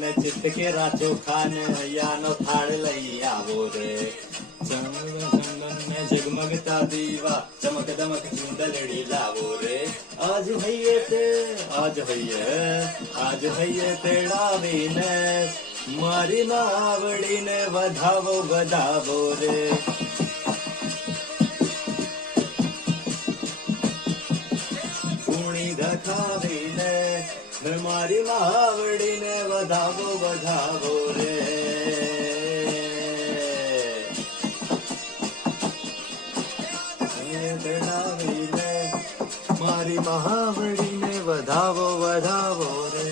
ને ચિત્ત કે રાચો ખાન હૈયાનો થાળ લઈ આવો રે. ચંદન ને જગમગતા દીવા ચમક દમક ચુંદડી લાવો રે. આજ હૈયે તેડાવીને મારી નાવડીને વધાવો વધાવો રે. પૂણી ધખાવીને મારી નાવડીને વધાવો વધાવો રે. તેડાવીને મારી મહાવડીને વધાવો વધાવો રે.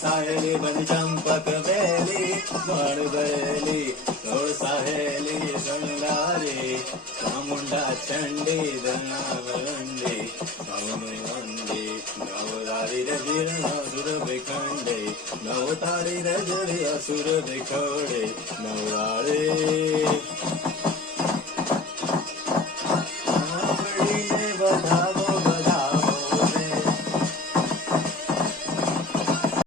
સાહેલી બન ચંપક વેલી ગણ ગયેલી ગોળ સાહેલી શણગારી ચામુંડા ચંડી ધનાવરંડી નવની નવતારી રજિર અસુર વિખંડે નવતારી રજરી અસુર વિખોડે નવતારી